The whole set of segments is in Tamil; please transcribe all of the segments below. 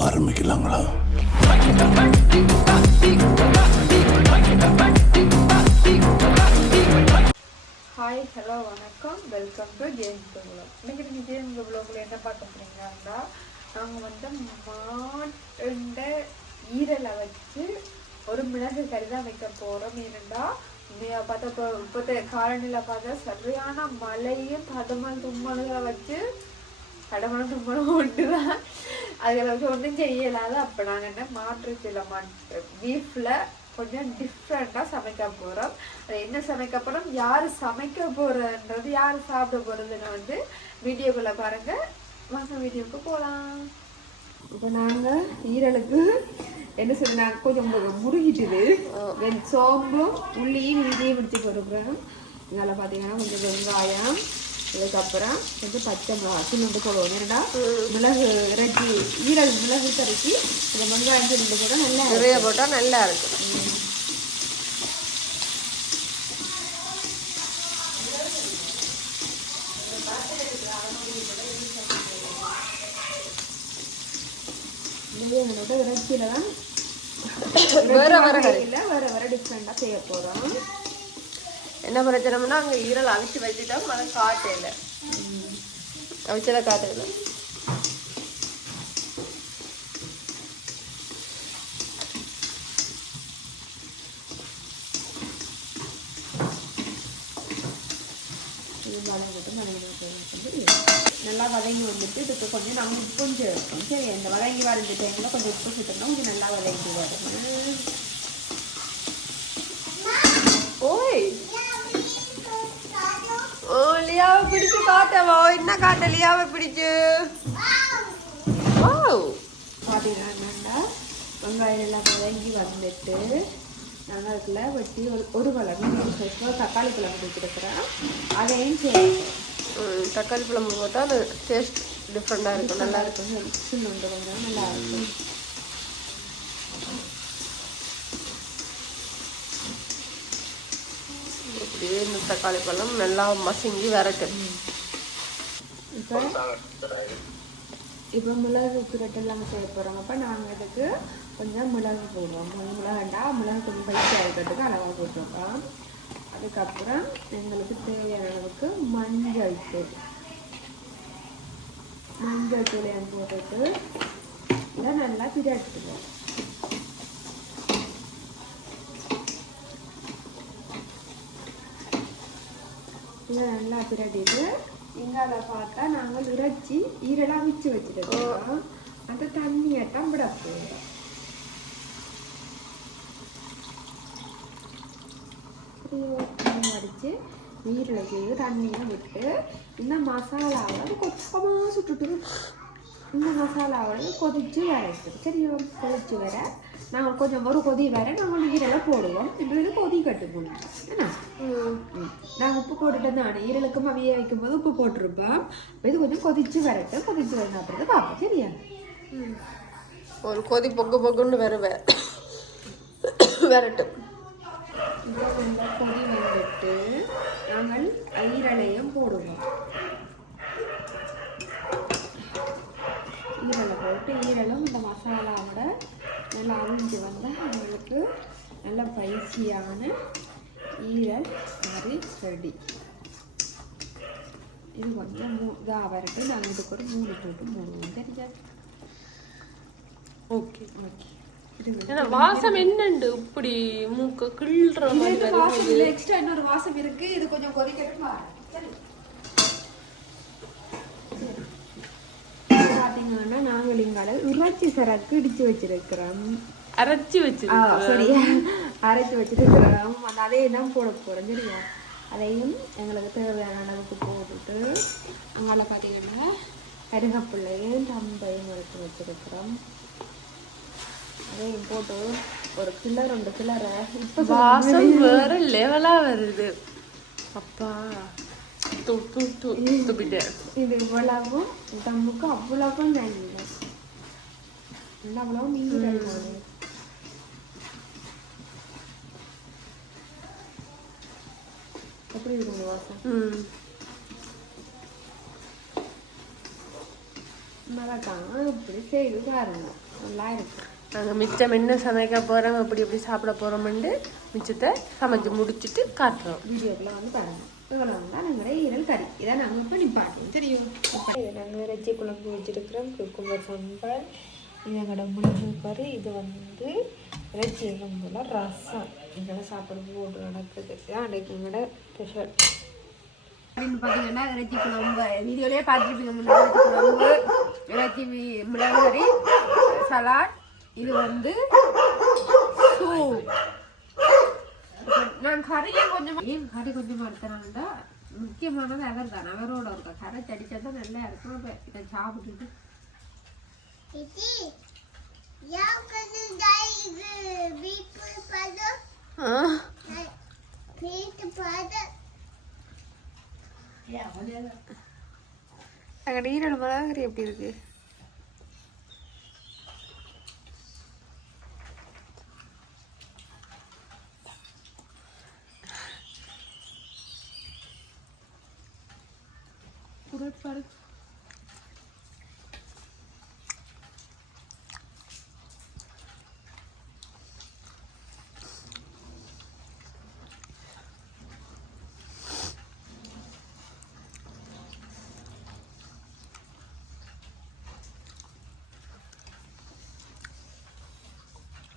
ஆரம்பிக்கலாங்களா? ஹாய், ஹலோ, வணக்கம், வெல்கம் டு ஜேம்ஸ் ப்ளாக். இன்னைக்கு நீங்கள் ஜேம்ஸ் ப்ளாக்ல என்ன பார்க்க போறீங்கன்னா, நாங்கள் வந்து மாட்டுண்ட ஈரலை வச்சு ஒரு மிளகு கறி தான் வைக்க போகிறோம். ஏனெண்டா பார்த்தா இப்போ காலநிலை பார்த்தா சரியான மழையும் பதமல் தும்மல்களை வச்சு கடமணம் தும்மலும் ஒன்று தான். அதில் வச்சு ஒன்றும் செய்யலாது. அப்போ நாங்கள் என்ன மாற்றுச்சில பீஃபில் கொஞ்சம் டிஃப்ரெண்ட்டாக சமைக்க போகிறோம். அது என்ன சமைக்க போகிறோம், யார் சமைக்க போகிறன்றது, யார் சாப்பிட போகிறதுன்னு வந்து வீடியோக்குள்ளே பாருங்கள். வாங்க வீடியோவுக்கு போகலாம். இப்போ நாங்கள் ஈரலுக்கு என்ன சொல்ல கொஞ்சம் முருகிட்டுது. சோம்பும் உள்ளியும் இதையும் பிடிச்சி போட்டுக்கிறோம். இதெல்லாம் பார்த்தீங்கன்னா கொஞ்சம் வெங்காயம், அதுக்கப்புறம் கொஞ்சம் பச்சை மிளகா சின்ன போடுவோம். ஏன்னா மிளகு இறக்கி ஈரல் மிளகு கறக்கி இந்த வெங்காயம் சின்ன போட்டால் நல்லா நிறைய போட்டால் நல்லா இருக்கும். இதோட இறைச்சியில தான் வேற வேற டிஃப்ரெண்டாக செய்ய போகிறோம். என்ன பிரச்சனைனா அங்கே ஈரல் அவிச்சு வச்சுட்டோம், அதை காட்டையில் அவிச்சதை காட்டையில் நல்லா வதங்கி வந்துட்டு இதுக்கு கொஞ்சம் நம்ம உப்பும் சேர்ப்போம். சரி, இந்த வதங்கி வர இந்த டைமில் கொஞ்சம் உப்பு சேர்த்தோம்னா கொஞ்சம் நல்லா வதங்கி வரும். ஓய் ஓ லியாவை பிடிச்சு காட்டவோ, என்ன காட்ட லியாவை பிடிச்சு. ஓ பார்த்தீங்கன்னா வெங்காயம் எல்லாம் வதங்கி வந்துட்டு நாங்கள் அதில் வச்சு ஒரு பழம் தக்காளி பழம் கொடுத்துருக்குறேன். அதையும் சேர்ப்போம். தக்காளி பழம் போட்டால் அது டேஸ்ட் டிஃப்ரெண்டாக இருக்கும், நல்லா இருக்கும். சின்ன கொஞ்சம் நல்லா இருக்கும். இப்படியே இந்த தக்காளி பழம் நல்லா மசிஞ்சு வரட்டும். இப்போ மிளகு உப்புரட்டு எல்லாம் செய்ய போகிறோம். அப்போ நாங்கள் இதுக்கு கொஞ்சம் மிளகு போடுவோம். மிளகுண்டா மிளகு கொஞ்சம் பயிற்சி ஆகிக்கிறதுக்கு அளவாக போட்டுருக்கோம். அதுக்கப்புறம் எங்களுக்கு தேவையான அளவுக்கு மஞ்சள் தூள் போட்டுட்டு இதை நல்லா பிரியாட்டுவோம். இதை நல்லா பிரட்டிட்டு இங்கால பார்த்தா நாங்கள் இறைச்சி ஈரெல்லாம் விச்சு வச்சுருக்கோம். அந்த தண்ணியை தான் விட போகிறோம். அடித்து ஈரலுக்கு தண்ணியை விட்டு இந்த மசாலாவை கொஞ்சமாக சுட்டுட்டு இந்த மசாலாவோட கொதிச்சு வரட்டும். சரி, கொதிச்சு வர நாங்கள் கொஞ்சம் ஒரு கொதி வர நாங்கள் ஈரலை போடுவோம். இப்போ இது கொதி கட்டுக்கணும். ஏன்னா நாங்கள் உப்பு போட்டுட்டு தான் ஈரலுக்கும் அவிய வைக்கும்போது உப்பு போட்டிருப்போம். இது கொஞ்சம் கொதிச்சு வரட்டும். கொதிச்சு வரணும் அப்படின்றத பார்ப்போம். சரியா, ஒரு கொதி பொக்குன்னு வரட்டும். இப்போ நல்லா கொதி வந்துட்டு நாங்கள் ஈரலையும் போடுவோம். ஈரலை போட்டு ஈரலும் இந்த மசாலாவோட நல்லா அவிஞ்சு வந்தால் அவங்களுக்கு நல்ல பைசியான ஈரல் மாதிரி ரெடி. இது கொஞ்சம் இதாக வரட்டு. நாங்கள் இதுக்கு ஒரு 3 போட்டு மூடுவோம். தெரிஞ்சா ஓகே ஓகே. வாசம் என்னண்டு இப்படி மூக்க கிள்ற மாதிரி எக்ஸ்ட்ரா இன்னொரு வாசம் இருக்கு. இது கொஞ்சம் கொதிக்கட்டும். பாத்தீங்கன்னா நாங்கள் இங்கால இறைச்சி சரக்கு இடிச்சு வச்சிருக்கிறோம். அரைச்சி வச்சிருக்கோம். சரியா, அரைச்சி வச்சிருக்கிறோம். அதே தான் போட போறோம். சரியா, அதையும் எங்களுக்கு தேவையான அளவுக்கு போட்டுட்டு அங்கால பார்த்தீங்கன்னா கருகப்பிள்ளையும் தம்பையும் எடுத்து வச்சிருக்கிறோம். அதையும் போட்டு ஒரு கிளர் 2 கிளற. இப்போ வாசம் வேற லெவலா வருது. அப்பா இது இவ்வளவும் தம்முக்கு அவ்வளவும் நல்ல அவ்வளவும் நீங்க எப்படி இருக்கும் வாசம். மறக்காம இப்படி செய்து பாருங்க, நல்லா இருக்கும். நாங்கள் மிச்சம் என்ன சமைக்க போகிறோம், எப்படி எப்படி சாப்பிட போகிறோம்னு மிச்சத்தை சமைச்சு முடிச்சுட்டு காட்டுறோம். வீடியோக்குள்ள வந்து பாருங்க. இவ்வளோ தான் நாங்களே ஈரல் கறி. இதை நாங்கள் இப்போ நிப்பாட்டோம் தெரியும். இதை நாங்கள் இறைச்சி குழம்பு வச்சுருக்கிறோம். குக்கும்பர் சாம்பார், இது எங்களோட முழு கறி, இது வந்து இறைச்சி எலும்புல ரசம். எங்களை சாப்பிட போட்டு நடக்குது. இதான் அன்றைக்கு எங்களோட ஸ்பெஷல் அப்படின்னு பார்த்தீங்கன்னா இறைச்சி குழம்பு வீடியோலேயே பார்த்துருப்பீங்க. முன்னாடி இறைச்சி குழம்பு, இறைச்சி மிளகு கறி, சலாட், இது வந்து சூப். நான் கறியே கொஞ்சமாக ஏன் கறி கொஞ்சமாக எடுத்துறாங்கடா, முக்கியமானது அவர் தான். அவரோட இருக்கா கரை தடிச்சா தான் நல்லா இருக்கும். அப்போ இதை சாப்பிட்டுட்டு அங்கே ஈரல் மிளகாரி எப்படி இருக்கு? பாரு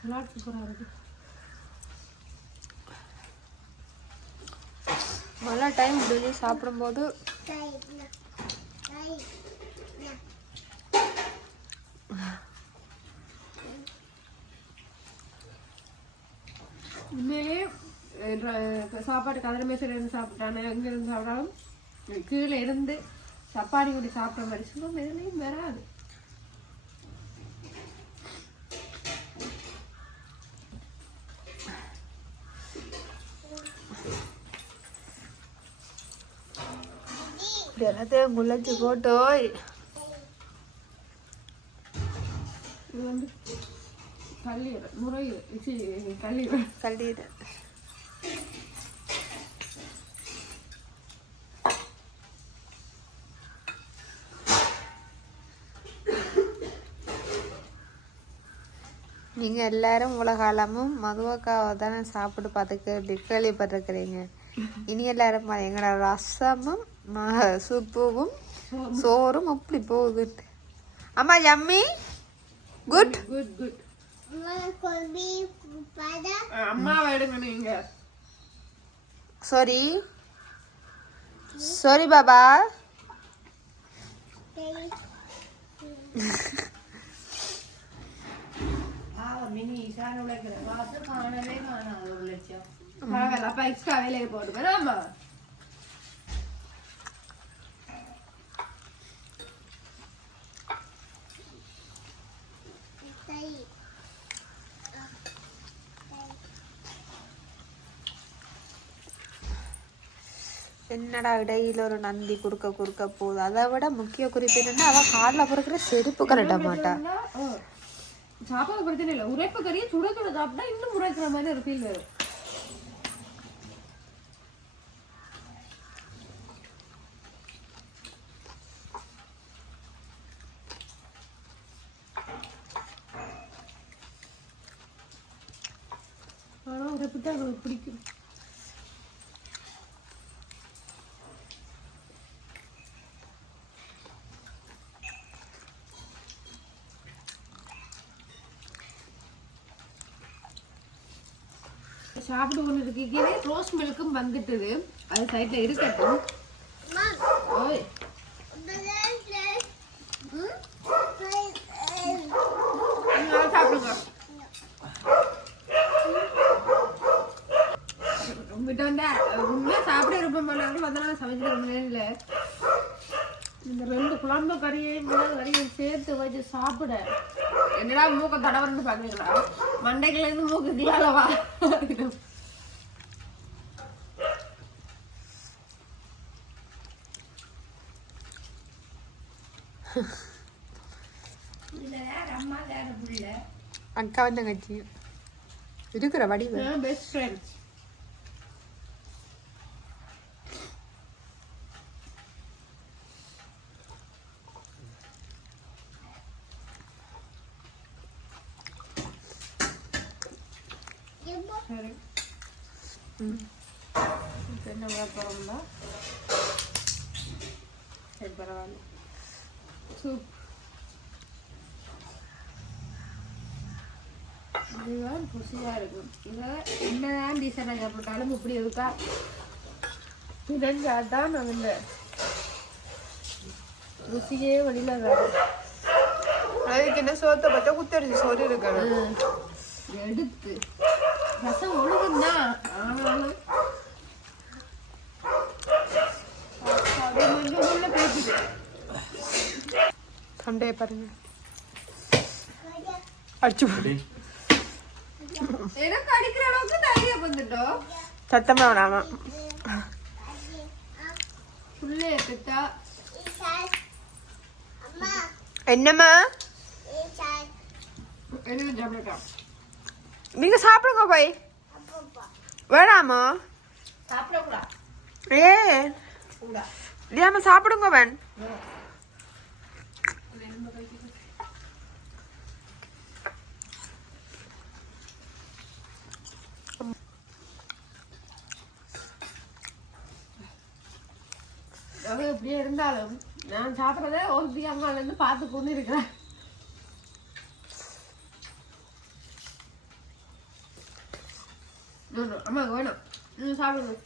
சலாட் சூப்பராக இருக்கு. மழை டைம் முடிஞ்சு சாப்பிடும்போது உண்மையிலே சாப்பாடு கதிர மேசையில் இருந்து சாப்பிட்டானே, எங்கே இருந்து சாப்பிட்டாலும் கீழே இருந்து சப்பாத்தி கூட்டி சாப்பிட்ற மாதிரி சுகம் எதுலேயும் வராது. இப்படி எல்லாத்தையும் முளைச்சி போட்டோ. இது வந்து கல்லீரல், நுரையீரல், கல்லீரல். நீங்கள் எல்லாரும் உலகாலமும் மதுவக்காவை தானே சாப்பிட்டு பார்த்துக்க கேள்விப்பட்டிருக்கிறீங்க. இனி எல்லாரும் எங்களோட ரசமும் சூப்பும் சோறும் அப்படி போகுது. அம்மா யம்மி குட் குட் குட். அம்மாவை எடுங்க நீங்க. Sorry sorry Baba. மினி ஈசான உழைக்கிற பார்த்து காணவே காணாது 1 லட்சம். அப்ப எக்ஸ்ட்ரா வேலையை போட்டு ஆமா. என்னடா இடையில ஒரு நந்தி குறுக்க போகுது. அதை விட முக்கிய குறிப்பு என்னன்னா, அவ காலில் பொறுக்கிற செருப்பு கரெக்ட மாட்டா. சாப்பாடு பிரச்சனை இல்லை, உரைப்பு கறியை சுட சுட சாப்பிட்டா இன்னும் உரைக்கிற மாதிரி ஒரு ஃபீல் வரும். ஆனால் உரைப்பு தான் எனக்கு பிடிக்கும். சாப்பிட்டு ஒன்று இருக்கே, ரோஸ் மில்க்கும் வந்துட்டுது, அது சைட்ல இருக்கட்டும். ஓய் சாப்பிடுங்க. உங்ககிட்ட வந்து உண்மையா சாப்பிட இருப்போம் அதனால சமைச்சிருக்க இல்லை. இந்த 2 குழம்பு கறியையும் கறியையும் சேர்த்து வச்சு சாப்பிட என்னடா மூக்க தடவரன்னு பாக்குறீங்களா? மண்டைக்குள்ள இருந்து மூக்குக்குள்ளாலவா? அக்கா தங்கச்சி இருக்கிற வடிவு பெஸ்ட் ஃப்ரெண்ட்ஸ். சரி என்ன விளப்பறோம்னா சரி பரவாயில்ல சூப் இதுதான் ருசியாக இருக்கும் இல்லை என்னதான் டீசெண்டாக சாப்பிட்டாலும் இப்படி இருக்கா இதஞ்சாதான் நான் இந்த ருசியே வெளியில் வரும். அதுக்கு என்ன சோத்தை பார்த்தா குத்தரிசி சோறு இருக்கணும் எடுத்து ரசம் ஒழுகுந்தான் ஆனாலும் அப்படியே கொஞ்சம் உள்ள பேசுது. சண்டையை பாருங்க அடிச்சு போடு எனக்கு அடிக்கிற அளவுக்கு தைரியம் வந்துட்டோம். சத்தமாக வேணாமா புள்ளைய பெத்தா என்னம்மா எனக்கு சாப்பிடலாம். நீங்க சாப்பிடுங்க போய் வேணாமா சாப்பிடக்கூடாது. ஏ இல்லையாம சாப்பிடுங்க வேன் அது எப்படியே இருந்தாலும் நான் சாப்பிட்றதே ஒரு அம்மாலேருந்து பார்த்து கொண்டு இருக்கிறேன். அம்மா வேணும் சாப்பிடுங்க.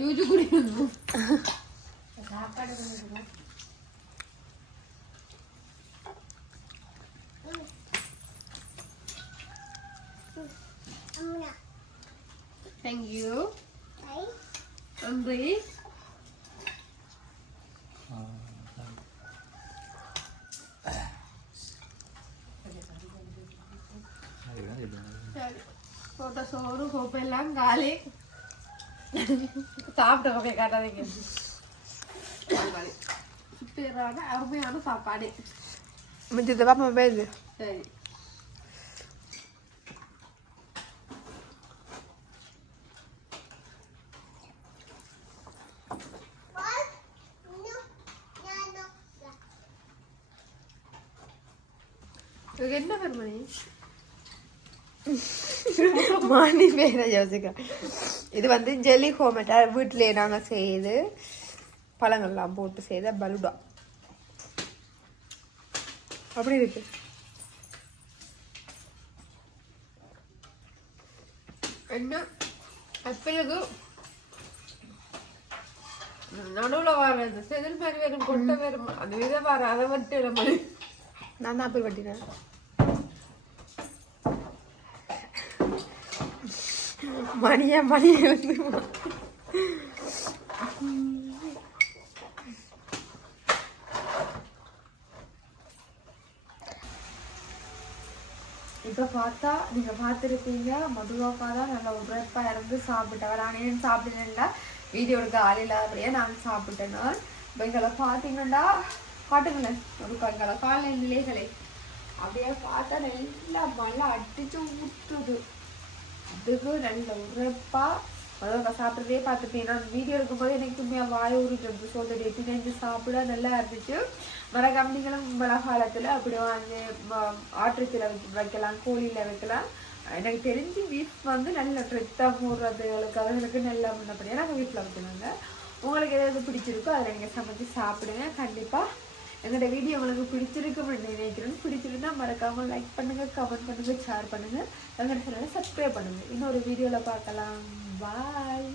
யூஜி குடிக்கணும் சாப்பாடு Thank you. Andri. போட்ட சோறு கோப்பெல்லாம் காலி சாப்பிட்ட கோப்பையை காட்டாதீங்க. சூப்பரான அருமையான சாப்பாடு. மிச்சத்தை பாப்பா பேசு சரி இது என்ன பேர் மணி மணி பேரை யோசிக்க இது வந்து ஜெல்லி ஹோமேட்டா வீட்டிலேயே நாங்கள் செய்து பழங்கள்லாம் போட்டு செய்த பலுடா அப்படி இருக்கு. என்ன அப்பளுக்கு நடுவில் வர்றது செதில் மாதிரி வரும் கொட்டை வரும் அந்த விதை வர அதை மட்டும் நம்ம நான் தான் போய் வட்டினேன். மணியா வந்து இப்போ பார்த்தா நீங்கள் பார்த்துருப்பீங்க மதுவாக்கா தான் நல்லா உரைப்பாக இருந்து சாப்பிட்டவர். ஆனால் சாப்பிட்டேன்ல வீடியோ எடுக்க ஆள் இல்லாதபடியே நான் சாப்பிட்டேன். இப்போ எங்களை பார்த்தீங்கன்னா காட்டுங்களேன் ஒரு எங்களை காலை நிலைகளை அப்படியே பார்த்தா நல்லா மழை அடிச்சு ஊற்றுது. அதுக்கு நல்ல உரைப்பா மதுவாக்கா சாப்பிட்றதே பார்த்துப்பேன். நான் வீடியோ எடுக்கும்போது எனக்கு உண்மையாக வாய் ஊறிட்டு சொல்லிட்டு எட்டு சாப்பிட நல்லா இருந்துச்சு. மறக்காம நீங்களும் மழை காலத்தில் அப்படி வாங்கி ஆட்டுச்சில் வைக்கலாம், கோழியில் வைக்கலாம். எனக்கு தெரிஞ்சு பீஃப் வந்து நல்ல ரத்தம் போடுறதுகளுக்கு அதுகளுக்கு நல்லா முன்னப்படியாக நாங்கள் வீட்டில் வைக்கணுங்க. உங்களுக்கு எதாவது பிடிச்சிருக்கோ அதில் நீங்கள் சமைச்சு சாப்பிடுங்க. கண்டிப்பாக எங்களோட வீடியோ உங்களுக்கு பிடிச்சிருக்குன்னு நினைக்கிறேன். பிடிச்சிருந்தா மறக்காமல் லைக் பண்ணுங்கள், கமெண்ட் பண்ணுங்கள், ஷேர் பண்ணுங்கள், எங்களோட சேனலை சப்ஸ்கிரைப் பண்ணுங்கள். இன்னொரு வீடியோவில் பார்க்கலாம். பாய்.